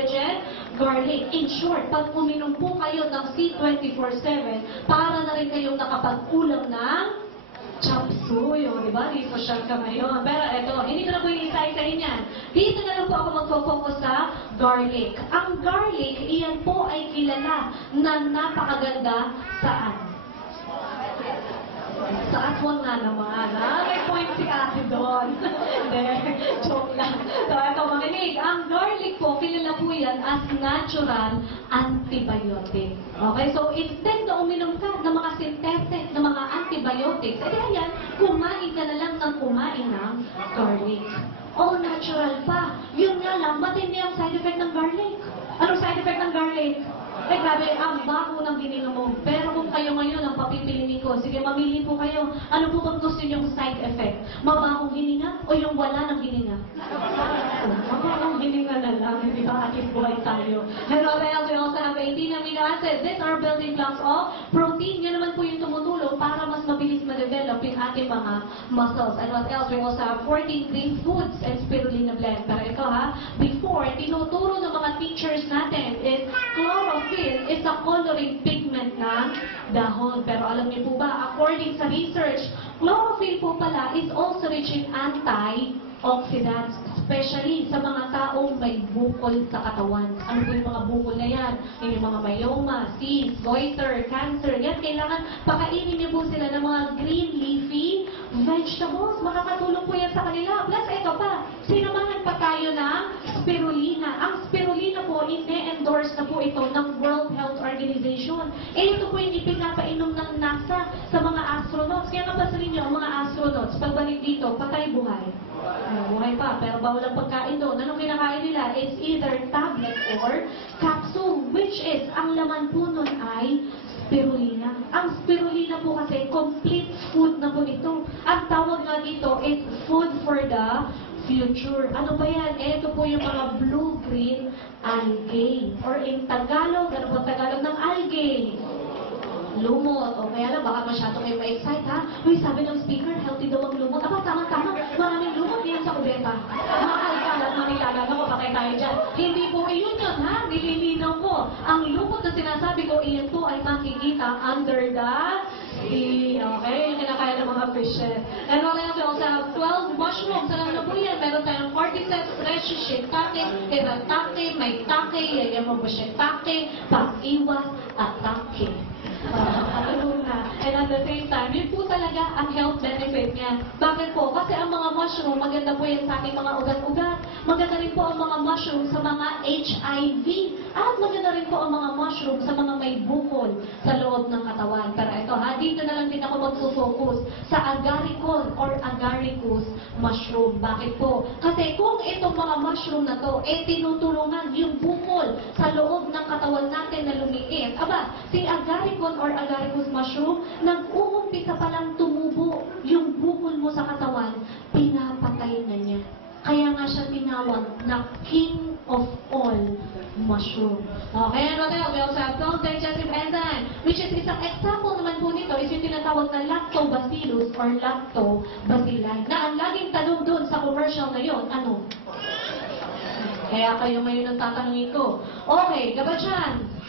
veget, garlic. In short, pag uminom po kayo ng C24/7, para na rin kayong nakapag-ulam ng chop suey, o diba? Di social ka ngayon. Pero eto, hindi ko na po iniisa-isahin yan. Dito na lang po ako magpo-focus sa garlic. Ang garlic, iyan po ay kilala na napakaganda saan? Sa aswang nga naman, ha? May point si ate doon. Hindi, joke lang. So, ito, makinig. Ang garlic po, kilala po yan as natural antibiotic. Okay, so instead na uminom ka ng mga synthetic, ng mga antibiotics, ayan, kumain ka na lang ng kumain ng garlic. All natural pa. Yun nga lang, matindi ang side effect ng garlic. Anong side effect ng garlic? Eh, grabe, ang baho ng hininga mo. Pero kung kayo ngayon ang papipiliin ko, sige, mamili po kayo. Ano po bang gusto niyong side effect? Mabahong hininga o yung wala ng hininga? Mabahong hininga na lang, hindi ba ating buhay tayo? And what else? We also have 18 amino acids. These are building blocks of protein. Yan naman po yung tumutulong para mas mabilis ma-develop yung ating mga muscles. And what else? We also have 14 green foods and spirulina blend. Pero ito ha, before, tinuturo ng mga teachers natin is chlorophyll is a coloring pigment ng dahon. Pero alam niyo po ba, according sa research, chlorophyll po pala is also rich in antioxidants, especially sa mga taong may bukol sa katawan. Ano po yung mga bukol na yan? Yung mga myoma, cysts, goiter, cancer. Yan, kailangan pakainin niyo po sila ng mga green leafy vegetables. Makakatulong po yan sa kanila. Plus, ito pa, sinamahan pa tayo ng spirulina. Ang spirulina po, ine-endorse na po ito ng World Health Organization. Eh, ito po yung ipinapainom ng NASA sa mga astronauts. Kaya napasalin niyo, ang mga astronauts, pagbalik dito, patay buhay. Buhay pa, pero bawal ang pagkain doon. Anong kinakain nila? It's either tablet or capsule, which is, ang laman po nun ay spirulina. Ang spirulina po kasi, complete food na po ito. Ang tawag nga dito is food for the future. Ano ba yan? Ito po yung mga blue-green algae. Or in Tagalog, ano po Tagalog ng algae? Lumot. O kaya lang, baka masyado kayo ma-excite, ha? Uy, sabi ng speaker, healthy daw ang lumot. Aba, tama-tama. Maraming lumot yan sa kubeta. Makakalat, makilala ko, patay tayo dyan. Hindi po iyon yun, ha? Nililinaw ko. Ang lumot na sinasabi ko, iyan po ay makikita under the sea. Okay? Yung kinakaya ng mga fishes. And what else? We also have 12 mushrooms. Alam na po yan. Meron tayong cordyceps, reishi, shiitake, hiratake, maitake, yayamamo shiitake, pag-iwas, atake. And at the same time, yun po talaga ang health benefit niya. Bakit po? Kasi ang mga mushroom, maganda po yan sa ating mga ugat-ugat. Maganda rin po ang mga mushroom sa mga HIV. At maganda rin po ang mga mushroom sa mga may bukol sa loob ng katawan. Pero ito ha, dito na lang din ako magfocus sa agaricol or agaricus mushroom. Bakit po? Kasi kung itong mga mushroom na to, tinutulungan yung bukol sa loob ng katawan natin na lumiit. Aba, si agaricol or agaricus mushroom, nag-uumpisa pa lang tumubo yung bukol mo sa katawan, pinapatay na niya. Kaya nga siya tinawag na king of all mushroom. Okay, and what else? We also have cell digestive enzyme, which is isang example naman po nito is yung tinatawag na lactobacillus or lactobacilli. Na ang laging tanong doon sa commercial ngayon, ano? Kaya kayo ngayon ang tatanungin ko. Okay, Gabatyan.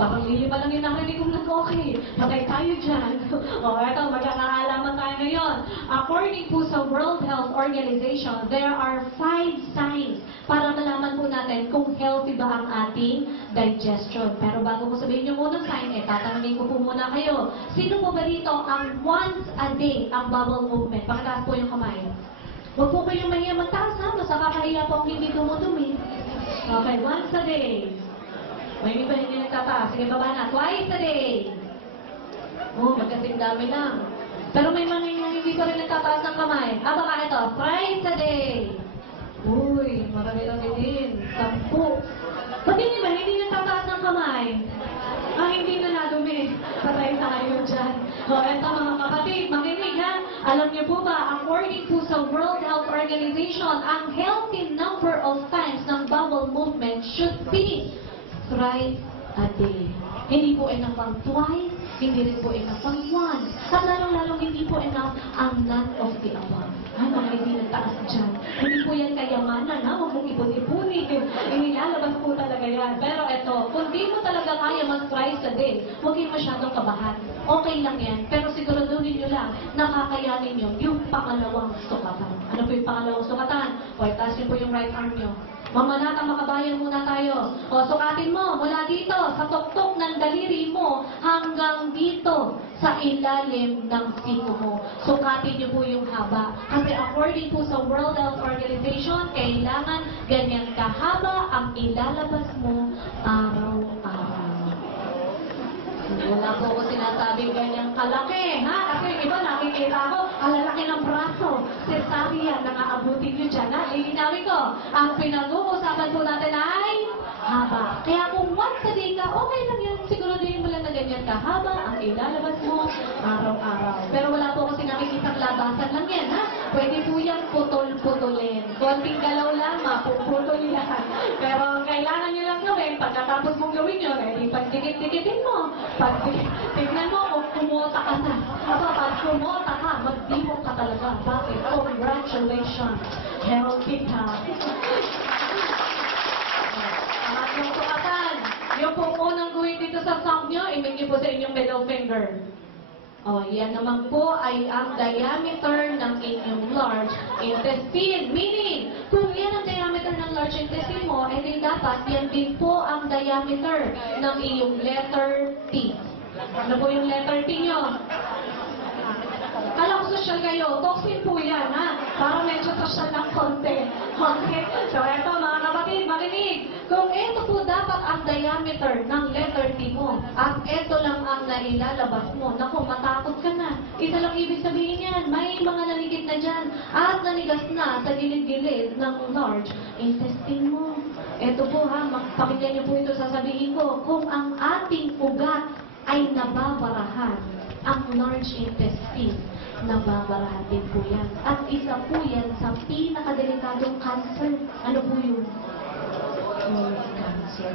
Parang lilima lang yung narinig kong nag-okay. Patay tayo dyan. O, eto, magkakaalaman tayo ngayon. According po sa World Health Organization, there are 5 signs para malaman po natin kung healthy ba ang ating digestion. Pero bago ko sabihin yung unang sign, tatanungin ko po muna kayo. Sino po ba dito ang once a day ang bowel movement? Pakitaas po yung kamay. Huwag po kayong mahiya magtaas, ha? Mas nakakahiya po ang hindi dumudumi. Okay, once a day. May iba hindi nagtataas. Sige, baba na. Twice a day. Oh, magkasing dami lang. Pero may mga hindi pa rin nagtataas ng kamay. Baka ito. Thrice a day. Uy, marami-rami din. 10. Ba't hindi ba hindi nagtataas ng kamay? Hindi na nadumi. Patay tayo dyan. O, eto mga kapatid, makinig ha. Alam niyo po ba, according po sa World Health Organization, ang healthy number of times ng bowel movement should be thrice a day. Hindi po enough ang twice, hindi rin po enough ang once. At lalong-lalong hindi po enough ang none of the above. Ay, mga hindi nagtaas dyan. Hindi po yan kayamanan, ha? Huwag mong ipon-ipunin. Inilalabas po talaga yan. Pero eto, kung di mo talaga kaya mag-thrice a day, huwag kayo masyadong kabahan. Okay lang yan. Pero siguraduhin nyo lang, nakakayanin nyo yung pangalawang sukatan. Ano po yung pangalawang sukatan? O, itaas nyo po yung right arm nyo. Mamanata, makabayan muna tayo. O, sukatin mo mula dito, sa tuktok ng daliri mo, hanggang dito, sa ilalim ng siko mo. Sukatin niyo po yung haba. Kasi according po sa World Health Organization, kailangan ganyan kahaba ang ilalabas mo araw-araw. Wala po ko sinasabing ganyang kalaki, ha? Kasi yung iba nakikita ko, alalaki ng braso. Cesarean, nakaabutin nyo dyan, ha? Ilinawin ko, ang pinag-uusapan po natin ay haba. Kaya kung once a day ka, okay lang yan. Siguraduhin mo lang na ganyan kahaba ang ilalabas mo araw-araw. Pero wala po kasi nakikitang labasan lang yan, ha? Pwede po yan putol-putulin. Konting galaw lang, mapuputol yan. Pero ang kailangan nyo lang gawin, pagkatapos mong gawin yun, eh, pagdikit-dikitin mo. Tignan mo kung kumota ka na. Aba, pag kumota ka, magdibok ka talaga. Bakit? Congratulations. Herald kita. Yung sukatan, yung po unang gawin dito sa thumb nyo, imig nyo po sa inyong middle finger. O, yan naman po ay ang diameter ng inyong large intestine. Meaning, kung yan ang diameter ng large intestine mo, eh dapat yan din po ang diameter ng iyong letter T. Ano po yung letter T nyo? Kala ko social kayo, toxin po yan, ha? Para medyo social ng konti. Okay? So, eto mga kapatid, makinig. Kung ito po dapat ang diameter ng letter T mo, at ito lang ang nailalabas mo, naku, matakot ka na. Isa lang ibig sabihin yan, may mga naligid na dyan, at nanigas na sa gilid-gilid ng large intestine mo. Ito po ha, pakinggan niyo po ito sasabihin ko, kung ang ating ugat ay nababarahan, ang large intestine, nababarahan din po yan. At isa po yan sa pinakadelikadong cancer. Ano po yun? Cancer.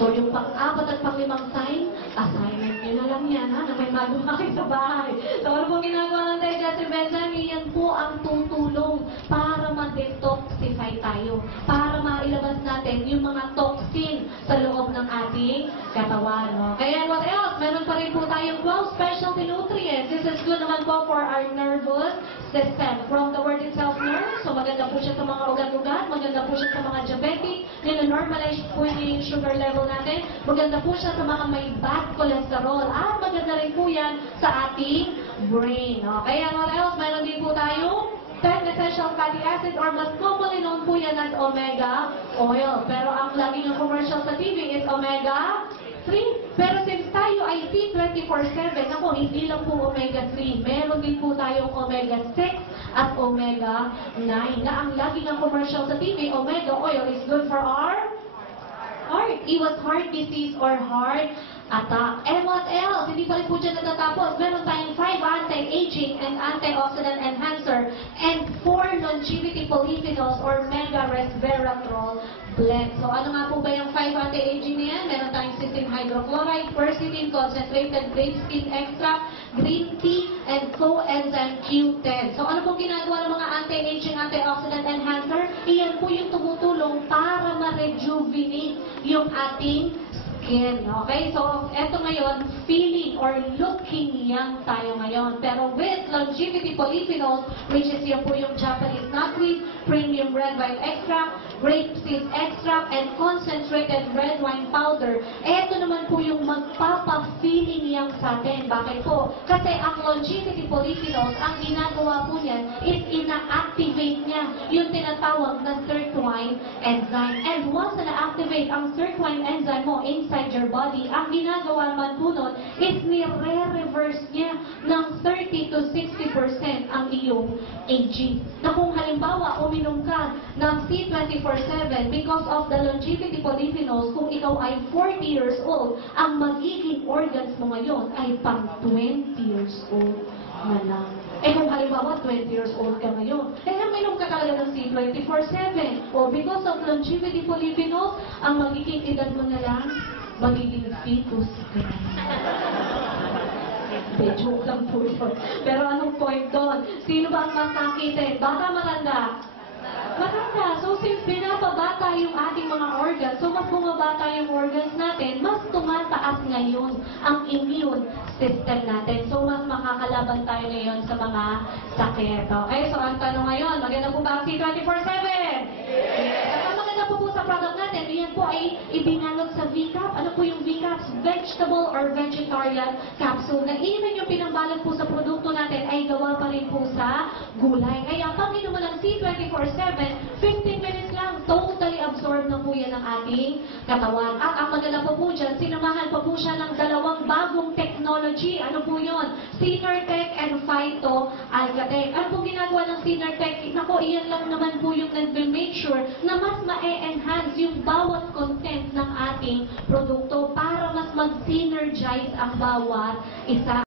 So, yung pang-apat at pang-limang sign, assignment nyo na lang yan, ha, na may magawa kayo sa bahay. So, ano po ginagawa ng digestive enzyme? Yan po ang tutulong para ma-detoxify tayo. Para mailabas natin yung mga toxin sa loob ng ating katawan. No? Kaya what else? Meron pa rin po tayong 12 specialty nutrients. This is good naman po for our nervous system. From the word itself, nerve. So, maganda po siya sa mga ugat-ugat. Maganda po siya sa mga diabetic. Nino-normalize po yung sugar level natin. Maganda po siya sa mga may bad cholesterol. At maganda rin po yan sa ating brain. No? Kaya what else? Meron din po tayong 10 essential fatty acid or mas commonly known po yan as omega oil. Pero ang lagi ng commercial sa TV is omega 3. Pero since tayo ay C24/7, ako, hindi lang po omega 3. Meron din po tayong omega 6 at omega 9. Na ang lagi ng commercial sa TV, omega oil is good for our heart. Iwas heart disease or heart attack. And what else? Hindi pa rin po dyan natatapos. Meron tayong 5 anti-aging and antioxidant enhancer and 4 longevity polyphenols or mega resveratrol blend. So ano nga po ba yung 5 anti-aging na yan? Meron tayong cysteine hydrochloride, quercetin, concentrated grapeseed extract, green tea, and coenzyme Q10. So ano po ginagawa ng mga anti-aging antioxidant enhancer? Iyan po yung tumutulong para ma-rejuvenate yung ating skin. Okay? So, eto ngayon, feeling or looking young tayo ngayon. Pero with longevity polyphenols, which is yung po yung Japanese knotweed, premium red wine extract, grapeseed extract, and concentrated red wine powder, eto naman po yung magpapa-feeling young sa atin. Bakit po? Kasi ang longevity polyphenols, ang ginagawa po niyan is ina-activate niya yung tinatawag na sirtuin enzyme. And once na na-activate ang sirtuin enzyme mo inside your body, ang ginagawa naman po nun is nire-reverse niya ng 30 to 60% ang iyong aging. Na kung halimbawa uminom ka ng C24/7 because of the longevity polyphenols, kung ikaw ay 40 years old, ang magiging organs mo ngayon ay pang 20 years old na lang. Eh kung halimbawa 20 years old ka ngayon, eh uminom ka talaga ng C24/7. O because of longevity polyphenols, ang magiging edad mo na lang, magiging fetus ka. Hindi, joke lang po yun. Pero anong point doon? Sino ba ang masakitin? Bata, matanda? Matanda. So since binababata yung ating mga organs. So, mas bumabata yung organs natin, mas tumataas ngayon ang immune system natin. So, mas makakalaban tayo ngayon sa mga sakit. Okay, so ang tanong ngayon, maganda po ba ang C24/7? Yes. At ang maganda po sa product natin, yan po ay ibinalot sa VCAP. Ano po yung VCAP? Vegetable or vegetarian capsule. Na even yung pinambalot po sa produkto natin ay gawa pa rin po sa gulay. Kaya pag inuman ng C24/7, 15 minutes lang, totally absorb na po yan ng ating katawan. At ang maganda po dyan, sinamahan pa po siya ng dalawang bagong technology. Ano po yun? Synertech and Phyto Algatech. Ano po ginagawa ng Synertech? Nako, iyan lang naman po yung nag-make sure na mas ma-enhance yung bawat content ng ating produkto para mas mag-synergize ang bawat isa.